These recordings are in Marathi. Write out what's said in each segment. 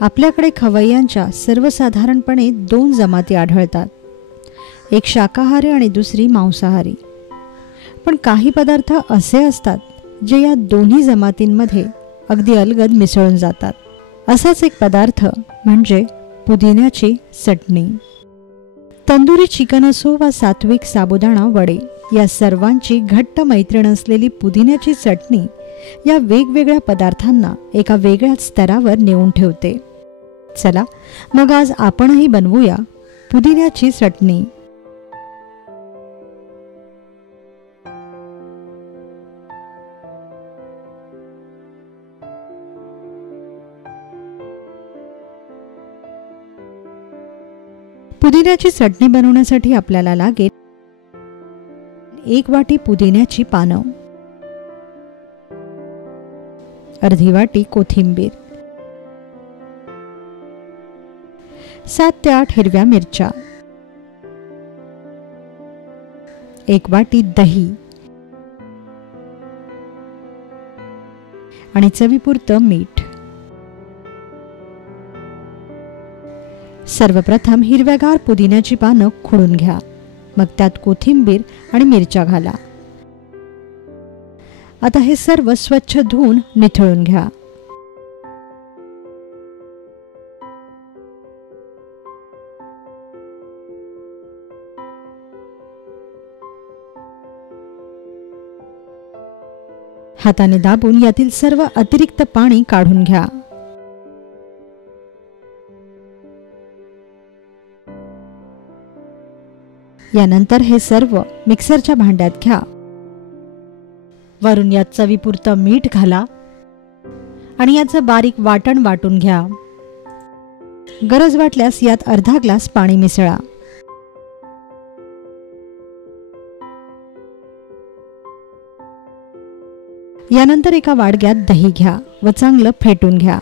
आपल्याकडे खवय्यांच्या सर्वसाधारणपणे 2 जमाती आढळतात, एक शाकाहारी आणि दुसरी मांसाहारी. पण काही पदार्थ असे असतात जे या दोन्ही जमातींमध्ये अगदी अलगद मिसळून जातात. असाच एक पदार्थ म्हणजे पुदिन्याची चटणी. तंदुरी चिकन असो वा सात्विक साबुदाणा वडे, या सर्वांची घट्ट मैत्रीण असलेली पुदिन्याची चटणी या वेगवेगळ्या पदार्थांना एका वेगळ्याच स्तरावर नेऊन ठेवते. चला मग आज आपणही बनवूया पुदिन्याची चटणी. पुदिन्याची चटणी बनवण्यासाठी आपल्याला लागेल 1 वाटी पुदिन्याची पानं, अर्धी वाटी कोथिंबीर, 7 ते 8 हिरव्या मिरच्या, 1 वाटी दही आणि चवीपुरतं मीठ. सर्वप्रथम हिरव्यागार पुदिन्याची पानं खुडून घ्या. मग त्यात कोथिंबीर आणि मिरच्या घाला. आता हे सर्व स्वच्छ धुवून निथळून घ्या. हाताने दाबून यातील सर्व अतिरिक्त पाणी काढून घ्या. यानंतर हे सर्व मिक्सरच्या भांड्यात घ्या. वरून यात चवीपुरतं मीठ घाला आणि याचं बारीक वाटण वाटून घ्या. गरज वाटल्यास यात अर्धा ग्लास पाणी मिसळा. यानंतर एका वाडग्यात दही घ्या व चांगलं फेटून घ्या.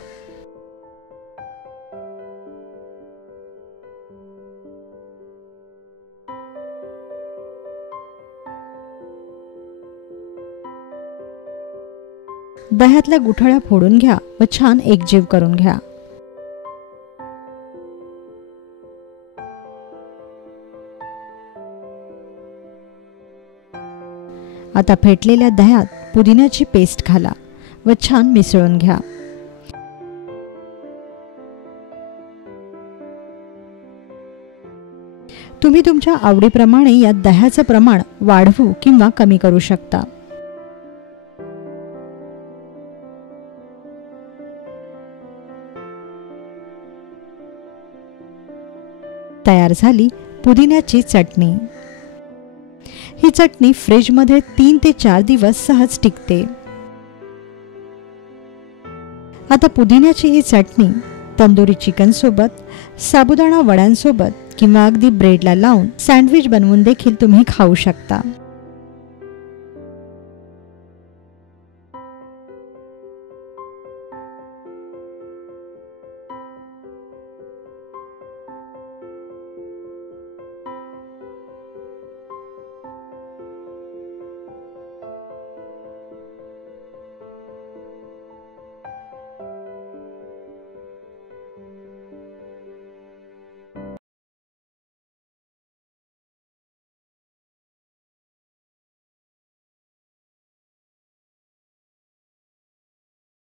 दह्यातल्या गुठळ्या फोडून घ्या व छान एकजीव करून घ्या. आता फेटलेल्या दह्यात पुदिन्याची पेस्ट घाला व छान मिसळून घ्या. तुम्ही तुमच्या आवडीप्रमाणे या दह्याचं प्रमाण वाढवू किंवा कमी करू शकता. तयार झाली पुदिन्याची चटणी. ही चटणी फ्रीजमध्ये 3 ते 4 दिवस सहज टिकते. आता पुदिन्याची ही चटणी तंदुरी चिकन सोबत, साबुदाणा वड्यांसोबत किंवा अगदी ब्रेडला लावून सँडविच बनवून देखील तुम्ही खाऊ शकता.